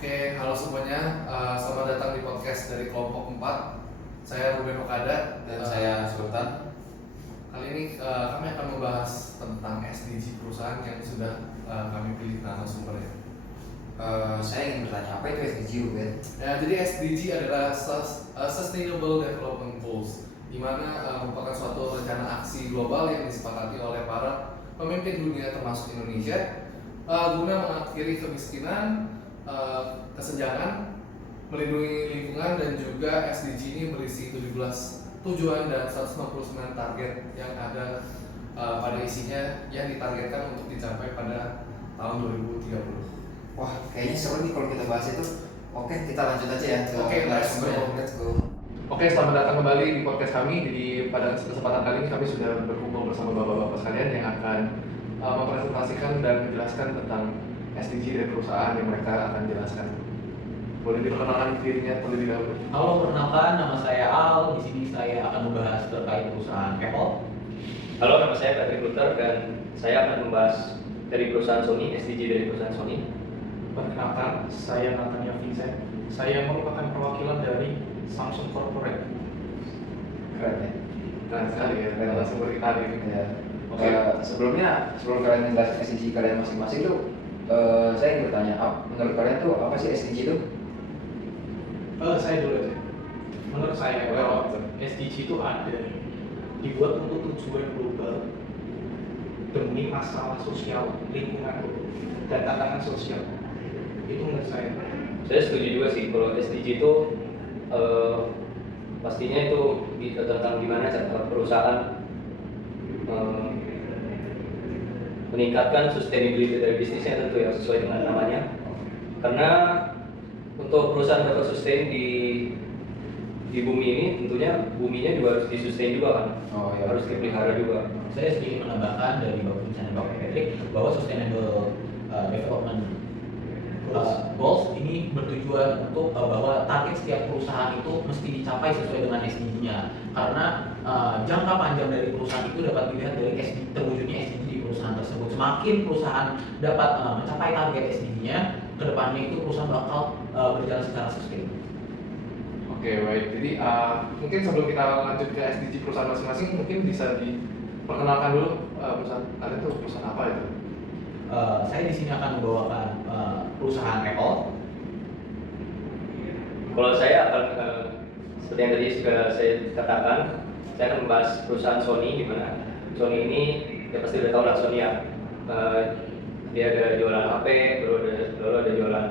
Oke, halo semuanya. Selamat datang di podcast dari kelompok 4. Saya Ruben Okada Dan saya Sultan. Kali ini kami akan membahas tentang SDG perusahaan yang sudah kami pilih narasumbernya. Saya ingin bertanya, apa itu SDG, Ruben? Ya, jadi SDG adalah Sustainable Development Goals, di mana merupakan suatu rencana aksi global yang disepakati oleh para pemimpin dunia termasuk Indonesia guna mengakhiri kemiskinan, kesenjangan, melindungi lingkungan, dan juga SDG ini berisi 17 tujuan dan 159 target yang ada pada isinya yang ditargetkan untuk dicapai pada tahun 2030. Wah, kayaknya seru nih kalau kita bahas itu. Oke, kita lanjut aja ya ke Oke, narasumbernya. let's Let's go. Oke, selamat datang kembali di podcast kami. Jadi pada kesempatan kali ini kami sudah berkumpul bersama bapak-bapak sekalian yang akan mempresentasikan dan menjelaskan tentang SDG dari perusahaan yang mereka akan jelaskan. Boleh diperkenalkan dirinya terlebih dahulu. Halo, perkenalkan, nama saya Al. Di sini saya akan membahas terkait perusahaan Apple. Halo, nama saya Patrick Luther dan saya akan membahas dari perusahaan Sony, SDG dari perusahaan Sony. Perkenalkan, saya Natania Vincent. Saya merupakan perwakilan dari Samsung Corporate. Keren ya. Keren sekali ya, narasumber kita hari ini. Ya. Oke. Sebelum kalian menjelaskan SDG kalian masing-masing tuh, saya ingin bertanya, menurut kalian tuh apa sih SDG itu? Saya dulu aja. Menurut saya, kalau SDG itu ada dibuat untuk tujuan global demi masalah sosial, lingkungan, dan tantangan sosial. Itu menurut saya. Saya setuju juga sih kalau SDG itu pastinya itu tentang gimana cara perusahaan meningkatkan sustainability dari bisnisnya, tentu ya sesuai dengan namanya. Karena untuk perusahaan dapat sustain di bumi ini, tentunya buminya juga harus disustain juga kan. Oh, iya. Harus dipelihara juga. Saya sedikit menambahkan dari Bapak Patrick bahwa Sustainable Development Goals ini bertujuan untuk bahwa target setiap perusahaan itu mesti dicapai sesuai dengan SDG-nya. Karena jangka panjang dari perusahaan itu dapat dilihat dari terwujudnya SDG di perusahaan tersebut. Semakin perusahaan dapat mencapai target SDG-nya, kedepannya itu perusahaan bakal berjalan secara sustain. Oke, baik. Jadi mungkin sebelum kita lanjut ke SDG perusahaan masing-masing, mungkin bisa diperkenalkan dulu perusahaan kalian itu perusahaan apa itu? Saya di sini akan membawakan perusahaan Apple. Kalau saya akan seperti yang tadi sudah saya katakan, saya akan membahas perusahaan Sony, di mana Sony ini ya pasti udah tahu lah Sony ya. Dia ada jualan HP, lalu ada jualan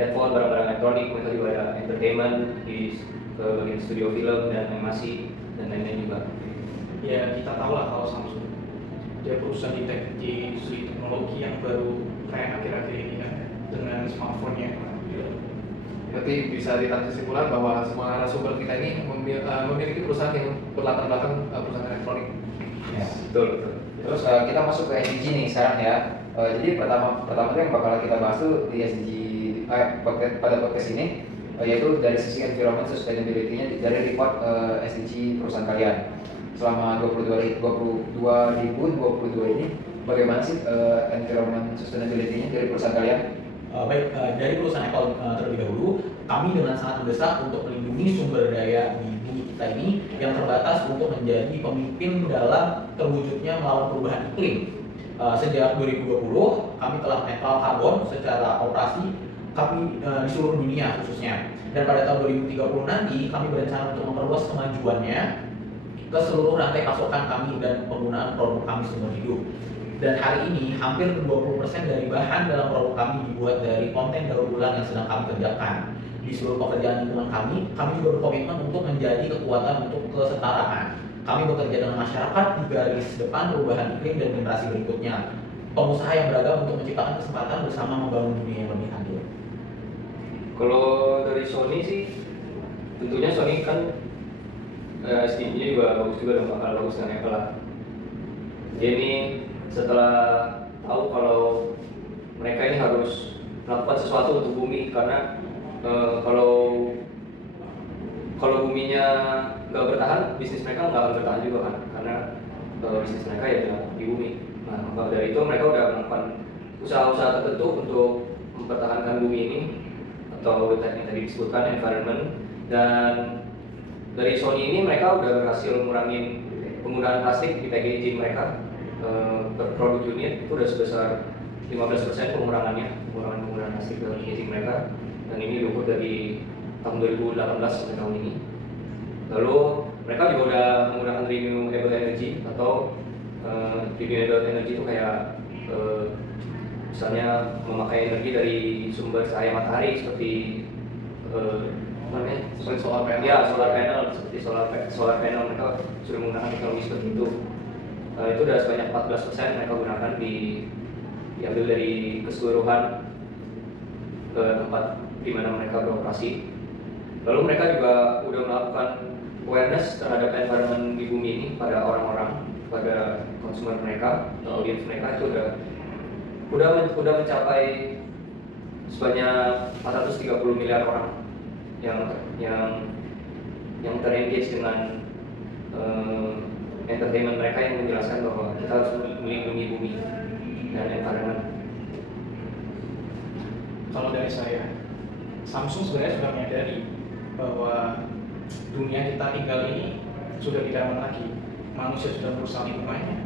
headphone, barang-barang elektronik, mereka juga ada entertainment di bagian studio film dan animasi dan lain-lain juga. Ya, kita tahu lah kalau Samsung dia perusahaan di industri teknologi yang baru tren akhir-akhir ini kan dengan smartphone-nya. Berarti bisa ditarik kesimpulan bahwa semua narasumber kita ini memiliki perusahaan yang berlatar belakang perusahaan elektronik. Ya. Betul. Terus kita masuk ke SDG nih sekarang ya. Jadi pertama tuh yang bakal kita bahas tuh di SDG pada podcast ini, yaitu dari sisi environment sustainability-nya dari report SDG perusahaan kalian. Selama 2022 ini bagaimana sih environment sustainability-nya dari perusahaan kalian? Baik, dari perusahaan Apple terlebih dahulu, kami dengan sangat mendesak untuk melindungi sumber daya di bumi kita ini yang terbatas untuk menjadi pemimpin dalam terwujudnya melawan perubahan iklim. Sejak 2020, kami telah netral karbon secara operasi kami di seluruh dunia khususnya. Dan pada tahun 2030 nanti, kami berencana untuk memperluas kemajuannya ke seluruh rantai pasokan kami dan penggunaan produk kami seumur hidup. Dan hari ini hampir 20% dari bahan dalam produk kami dibuat dari konten daur ulang yang sedang kami kerjakan. Di seluruh pekerjaan lingkungan kami juga berkomitmen untuk menjadi kekuatan untuk kesetaraan. Kami bekerja dengan masyarakat di garis depan perubahan iklim dan generasi berikutnya. Pengusaha yang beragam untuk menciptakan kesempatan bersama membangun dunia yang lebih adil. Kalau dari Sony sih, tentunya Sony kan SDG-nya juga bagus juga dan bakal bagus dengan Apple lah. Dia ini setelah tahu kalau mereka ini harus melakukan sesuatu untuk bumi, karena kalau buminya nggak bertahan, bisnis mereka nggak akan bertahan juga kan, karena bisnis mereka ya di bumi. Nah, maka dari itu mereka udah melakukan usaha-usaha tertentu untuk mempertahankan bumi ini atau yang tadi disebutkan environment. Dan dari Sony ini mereka udah berhasil mengurangi penggunaan plastik di packaging mereka. Per produk unit itu udah sebesar 15% pengurangan penggunaan plastik dalam packaging mereka, dan ini diukur dari tahun 2018 sampai tahun ini. Lalu mereka juga udah menggunakan renewable energy atau renewable energy itu kayak misalnya memakai energi dari sumber cahaya matahari seperti Seperti solar panel. Ya, solar panel, seperti solar panel mereka sudah menggunakan teknologi seperti itu. Itu udah sebanyak 14% mereka gunakan diambil dari keseluruhan ke tempat di mana mereka beroperasi. Lalu mereka juga udah melakukan awareness terhadap environment di bumi ini pada orang-orang, pada konsumer mereka, atau audiens mereka itu udah mencapai sebanyak 430 miliar orang yang terengage dengan entertainment mereka yang menjelaskan bahwa kita harus melindungi bumi dan environment. Kalau dari saya, Samsung sebenarnya sudah menyadari bahwa dunia kita tinggal ini sudah tidak aman lagi, manusia sudah merusak lingkungannya,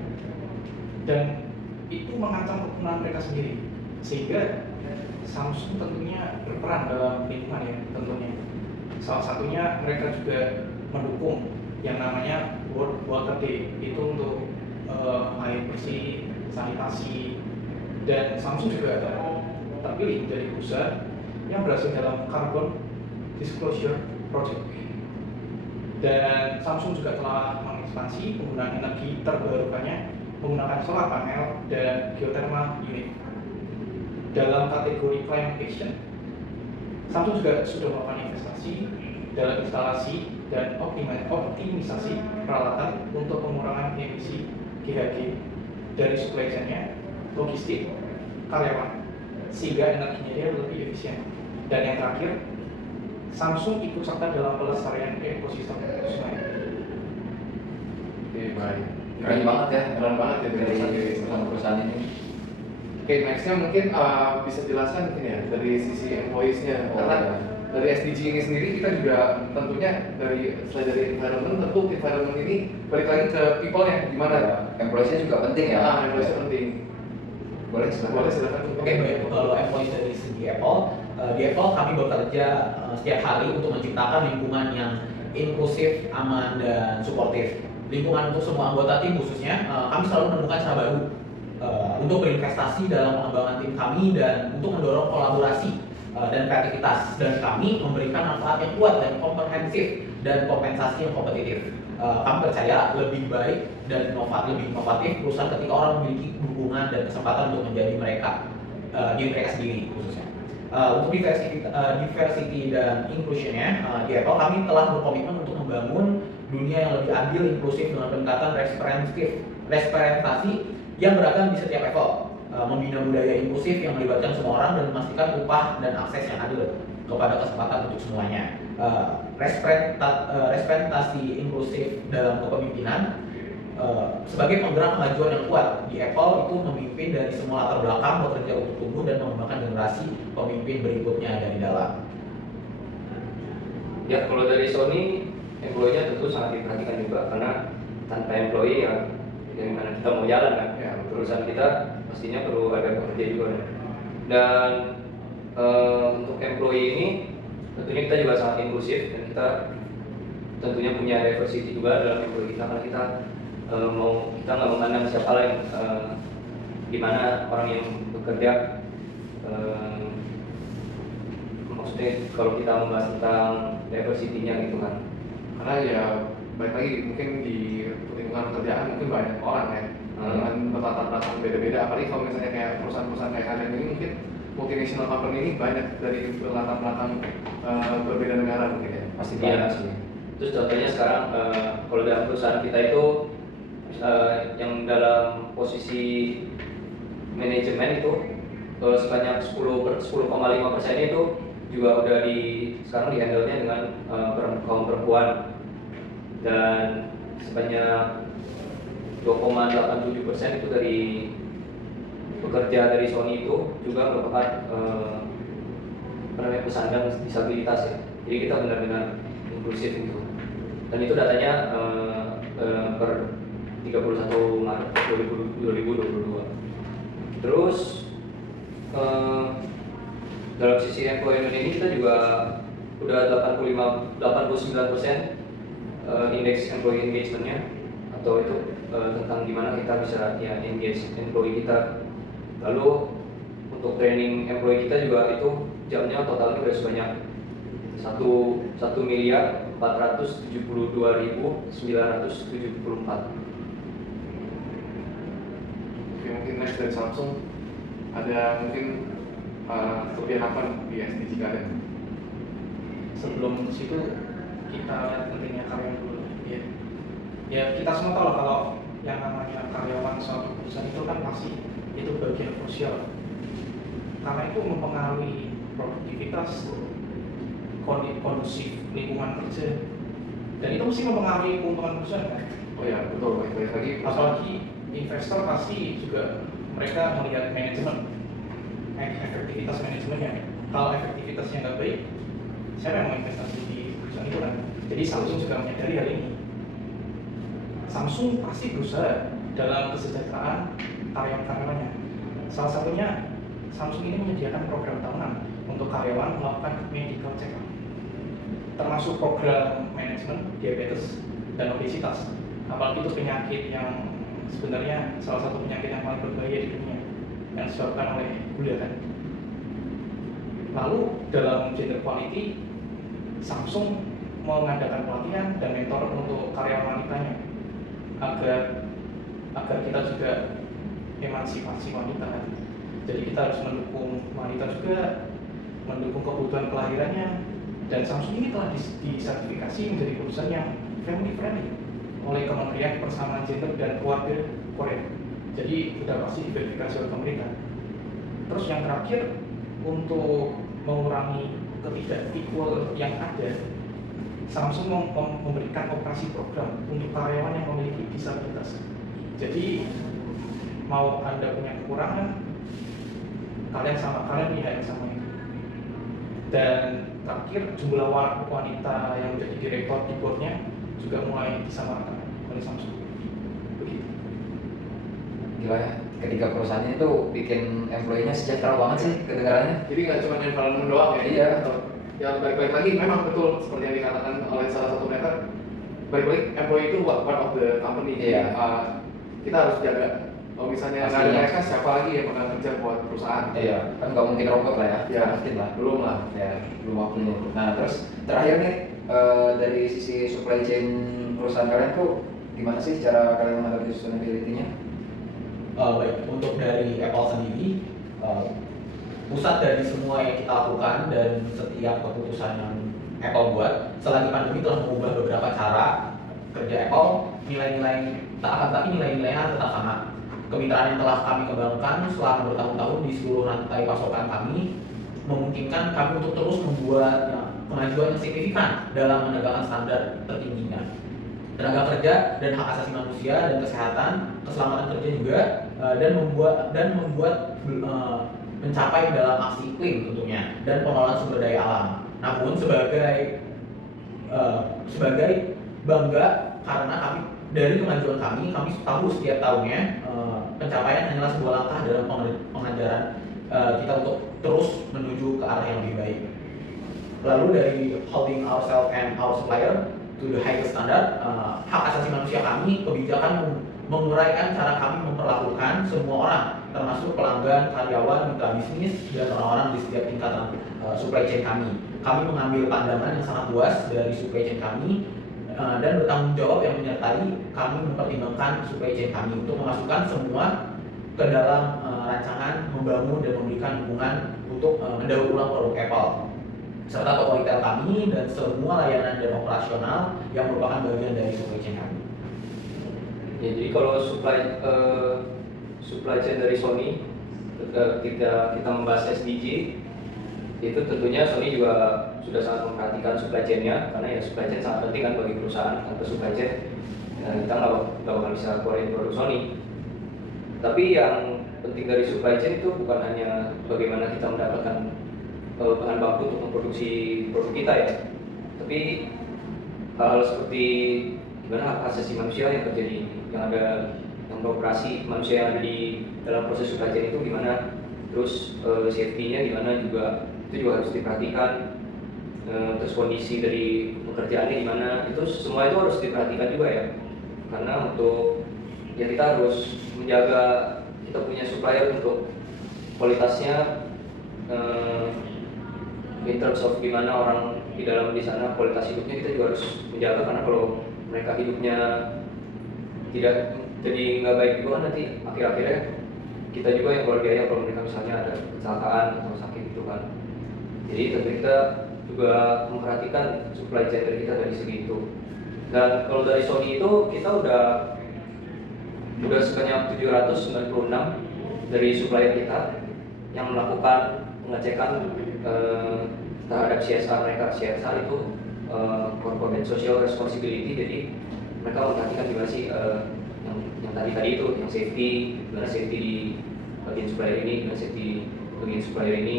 dan itu mengancam kepunahan mereka sendiri. Sehingga Samsung tentunya berperan dalam lingkungan ya, tentunya. Salah satunya mereka juga mendukung yang namanya World Water Day, itu untuk air bersih, sanitasi, dan Samsung juga terpilih menjadi perusahaan yang berhasil dalam Carbon Disclosure Project. Dan Samsung juga telah mengekspansi penggunaan energi terbarukannya menggunakan solar panel dan geothermal unit. Dalam kategori climate action, Samsung juga sudah melakukan investasi dalam instalasi dan optimisasi peralatan untuk pengurangan emisi GHG dari supply chain-nya, logistik, karyawan, sehingga energinya dia lebih efisien. Dan yang terakhir, Samsung ikut serta dalam pelestarian ekosistem sungai. Oke, baik. Keren banget ya dari perusahaan ini. Oke, nextnya mungkin bisa jelaskan mungkin ya dari sisi employees-nya. Karena dari SDG ini sendiri kita juga tentunya selain dari environment, tentu environment ini balik lagi ke people-nya gimana? Employees-nya juga penting ya. Employees penting. Boleh Silakan. Oke, baik. Kalau employees dari segi Apple, di Apple kami bekerja setiap hari untuk menciptakan lingkungan yang inklusif, aman, dan suportif. Lingkungan untuk semua anggota tim khususnya, kami selalu menemukan cara baru untuk berinvestasi dalam pengembangan tim kami dan untuk mendorong kolaborasi dan kreativitas. Dan kami memberikan manfaat yang kuat dan komprehensif dan kompensasi yang kompetitif. Kami percaya lebih baik dan lebih inovatif perusahaan ketika orang memiliki dukungan dan kesempatan untuk menjadi diri mereka sendiri khususnya. Untuk diversity dan inclusion-nya, di Apple kami telah berkomitmen untuk membangun dunia yang lebih adil, inklusif dengan pendekatan representasi yang beragam di setiap level, membina budaya inklusif yang melibatkan semua orang dan memastikan upah dan akses yang adil kepada kesempatan untuk semuanya. Representasi inklusif dalam kepemimpinan sebagai penggerak kemajuan yang kuat di Apple itu memimpin dari semua latar belakang, bekerja untuk tumbuh dan mengembangkan generasi pemimpin berikutnya dari dalam. Ya, kalau dari Sony, employee-nya tentu sangat diperhatikan juga, karena tanpa employee ya dari mana kita mau jalan kan? Ya, Perusahaan kita pastinya perlu ada pekerja juga. Dan untuk employee ini tentunya kita juga sangat inklusif, dan kita tentunya punya diversity juga dalam employee kita, karena kita nggak memandang siapa lain, di mana orang yang bekerja. Maksudnya kalau kita membahas tentang diversity-nya gitu kan, karena ya balik lagi mungkin di lingkungan kerjaan mungkin banyak orang ya dengan berlatar belakang beda-beda, apalagi kalau misalnya kayak perusahaan-perusahaan kayak kalian ini mungkin multinational company ini banyak dari berlatar belakang berbeda negara mungkin ya. Pasti Iya. banyak sih. Terus contohnya sekarang kalau dalam perusahaan kita itu yang dalam posisi manajemen itu sebanyak 10,5% itu juga udah sekarang di-handle-nya dengan kaum perempuan, dan sebanyak 2,87% itu dari pekerja dari Sony itu juga merupakan penyandang disabilitas ya. Jadi kita benar-benar inklusif gitu. Dan itu datanya per 31 Maret 2022. Terus dalam sisi employment ini kita juga udah 89% indeks employee engagement-nya, atau itu tentang gimana kita bisa ya engage employee kita. Lalu untuk training employee kita juga itu jamnya totalnya udah sebanyak 1.472.974. Oke, mungkin next dari Samsung ada mungkin kelebihan apa di SDG kalian? Sebelum ke situ kita lihat pentingnya karyawan dulu ya. Ya kita semua tahu kalau yang namanya karyawan suatu perusahaan itu kan pasti itu bagian krusial, karena itu mempengaruhi produktivitas, kondusif lingkungan kerja, dan itu mesti mempengaruhi keuntungan perusahaan kan. Oh ya, betul. Baik lagi. Apalagi investor pasti juga mereka melihat manajemen, efektivitas manajemennya. Kalau efektivitasnya nggak baik, siapa yang mau investasi di perusahaan itu kan? Jadi Samsung juga menyadari hal ini. Samsung pasti berusaha dalam kesejahteraan karyawan-karyawannya. Salah satunya Samsung ini menyediakan program tahunan untuk karyawan melakukan medical check-up, termasuk program manajemen diabetes dan obesitas. Apalagi itu penyakit yang sebenarnya salah satu penyakit yang paling berbahaya di dunia yang disebabkan oleh gula kan. Lalu dalam gender quality, Samsung mengadakan pelatihan dan mentor untuk karyawan wanitanya agar kita juga emansipasi wanita. Jadi kita harus mendukung wanita juga, mendukung kebutuhan kelahirannya, dan Samsung ini telah disertifikasi menjadi perusahaan yang family friendly oleh Kementerian Persamaan Gender dan Keluarga Korea. Jadi sudah pasti diverifikasi oleh pemerintah. Terus yang terakhir, untuk mengurangi ketidak-equal yang ada, Samsung memberikan operasi program untuk karyawan yang memiliki disabilitas. Jadi mau Anda punya kekurangan, kalian lihat sama itu. Dan terakhir, jumlah wanita yang menjadi direktur di boardnya juga mulai disamaratakan oleh Samsung. Begitu. Gila ya, ketiga perusahaannya itu bikin employee-nya sejahtera banget sih kedengarannya. Jadi nggak cuma environment doang ya? Iya. Ya balik lagi memang betul seperti yang dikatakan oleh salah satu mereka. Balik employee itu part of the company. Iya. Kita harus jaga. Kalau misalnya nggak ada Pastinya. mereka, siapa lagi yang bakal kerja buat perusahaan? Iya, kan nggak mungkin robot lah ya. Ya, Mungkin lah. belum lah. Ya, belum waktunya. Nah, terus terakhir nih dari sisi supply chain perusahaan kalian tuh gimana sih cara kalian menghadapi sustainability-nya? Baik, untuk dari Apple sendiri, pusat dari semua yang kita lakukan dan setiap keputusan yang Apple buat selagi pandemi telah mengubah beberapa cara kerja Apple. Nilai-nilai tapi nilai-nilainya tetap sama. Kemitraan yang telah kami kembangkan selama bertahun-tahun di seluruh rantai pasokan kami memungkinkan kami untuk terus membuat kemajuan yang signifikan dalam menegakkan standar tertingginya tenaga kerja dan hak asasi manusia dan kesehatan, keselamatan kerja juga, dan membuat mencapai dalam aksi iklim tentunya dan pengelolaan sumber daya alam. Namun sebagai bangga karena kami dari kemajuan kami tahu setiap tahunnya pencapaian hanyalah sebuah langkah dalam pengajaran kita untuk terus menuju ke arah yang lebih baik. Lalu dari holding ourselves and our supplier to the highest standard, hak asasi manusia kami, kebijakan menguraikan cara kami memperlakukan semua orang, termasuk pelanggan, karyawan, mitra bisnis, dan orang-orang di setiap tingkatan supply chain kami. Kami mengambil pandangan yang sangat luas dari supply chain kami dan bertanggung jawab yang menyertai kami mempertimbangkan supply chain kami untuk memasukkan semua ke dalam rancangan membangun dan memberikan dukungan untuk mendaur ulang produk Apple serta toko retail kami dan semua layanan dan operasional yang merupakan bagian dari supply chain kami. Ya, jadi kalau supply chain dari Sony, ketika kita membahas SDG, itu tentunya Sony juga sudah sangat memperhatikan supply chain-nya, karena ya supply chain sangat penting kan bagi perusahaan. Tanpa supply chain, kita nggak bakal bisa keluarin produk Sony. Tapi yang penting dari supply chain itu bukan hanya bagaimana kita mendapatkan bahan baku untuk memproduksi produk kita ya. Tapi hal seperti gimana hak asasi manusia yang terjadi, yang ada yang beroperasi manusia yang ada di dalam proses supply chain itu gimana, terus safety-nya gimana juga itu juga harus diperhatikan. Terus kondisi dari pekerjaannya gimana, itu semua itu harus diperhatikan juga ya. Karena untuk ya kita harus menjaga kita punya supplier untuk kualitasnya in terms of gimana orang di dalam di sana kualitas hidupnya kita juga harus menjaga, karena kalau mereka hidupnya tidak jadi nggak baik juga kan nanti akhir-akhirnya kita juga yang keluar biaya kalau mereka misalnya ada kecelakaan atau sakit gitu kan. Jadi tentu kita juga memperhatikan supply chain dari kita dari segi itu. Dan kalau dari Sony itu kita udah sebanyak 796 dari supplier kita yang melakukan pengecekan terhadap CSR mereka. CSR itu Corporate Social Responsibility, jadi mereka memperhatikan gimana sih yang tadi itu, yang safety, gimana safety di bagian supplier ini, gimana safety di bagian supplier ini,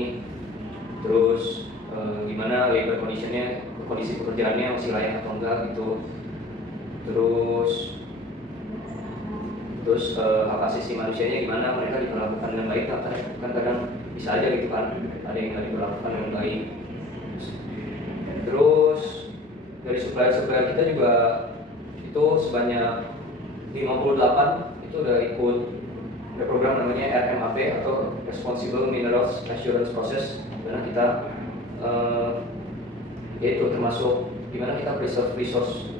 terus gimana labor conditionnya, kondisi pekerjaannya masih layak atau enggak gitu, terus hak asasi manusianya gimana, mereka diperlakukan dengan baik kan kadang bisa aja gitu kan ada yang nggak diperlakukan dengan baik. Terus dari supplier kita juga itu sebanyak 58 itu udah ikut ada program namanya RMAP atau Responsible Minerals Assurance Process, dimana kita yaitu termasuk gimana kita preserve resource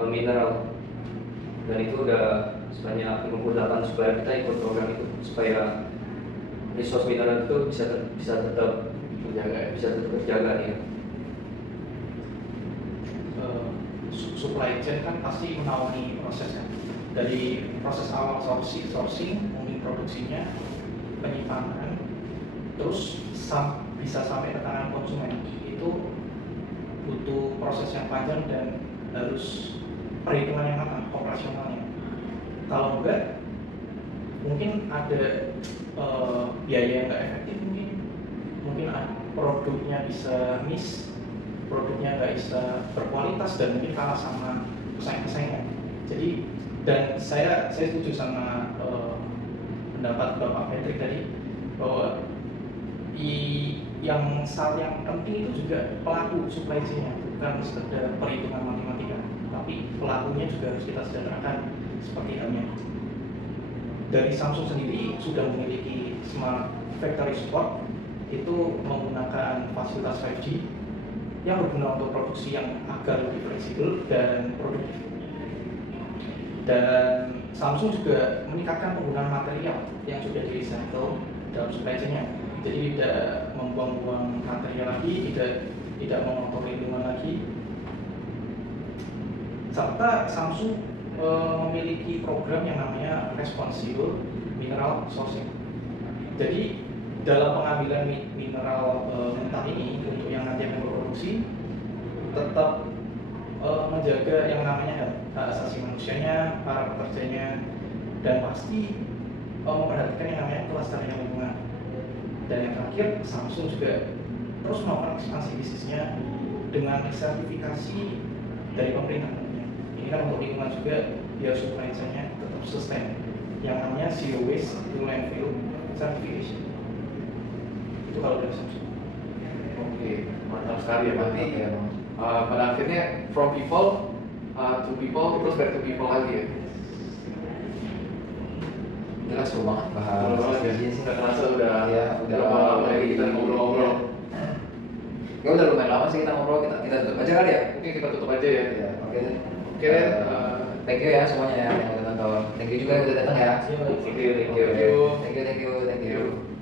mineral, dan itu udah sebanyak 58 supplier kita ikut program itu supaya resource mineral itu bisa tetap terjaga ya. Supply chain kan pasti menaungi prosesnya, dari proses awal sourcing, mungkin produksinya, penyimpanan, terus bisa sampai ke tangan konsumen. Itu butuh proses yang panjang dan harus perhitungan yang matang operasionalnya. Kalau enggak, mungkin ada biaya yang nggak efektif, mungkin produknya bisa miss, produknya nggak bisa berkualitas dan mungkin kalah sama pesaing-pesaingnya. Jadi dan saya setuju sama pendapat Bapak Patrick tadi bahwa yang penting itu juga pelaku supply chain-nya, bukan sekedar perhitungan matematika, tapi pelakunya juga harus kita sejahterakan seperti halnya. Dari Samsung sendiri sudah memiliki Smart Factory Support, itu menggunakan fasilitas 5G yang berguna untuk produksi yang agak lebih fleksibel dan produktif. Dan Samsung juga meningkatkan penggunaan material yang sudah di-recycle dalam supply chain-nya. Jadi tidak membuang-buang material lagi, tidak mengotori lingkungan lagi. Serta Samsung memiliki program yang namanya Responsible Mineral Sourcing. Jadi dalam pengambilan mineral mentah ini untuk yang nanti akan berproduksi, tetap menjaga yang namanya hak asasi manusianya, para pekerjanya, dan pasti memperhatikan yang namanya kelestarian lingkungan. Dan yang terakhir, Samsung juga terus melakukan ekspansi bisnisnya dengan sertifikasi dari pemerintah. Ini kan untuk lingkungan juga, biar supply chain-nya tetap sustain, yang namanya Zero Waste to Landfill Certification. Itu kalau dari Samsung. Oke, mantap sekali ya. Berarti pada akhirnya from people to people terus back to people lagi ya. Jelas seru banget bahas. Betul banget ya. Nggak terasa udah berapa lama lagi kita ngobrol-ngobrol. Ya udah lumayan lama sih kita ngobrol, kita tutup aja kali ya. Mungkin kita tutup aja ya. Ya, oke. Oke deh. Thank you ya semuanya yang udah nonton. Thank you juga yang udah datang ya. Thank you. Thank you.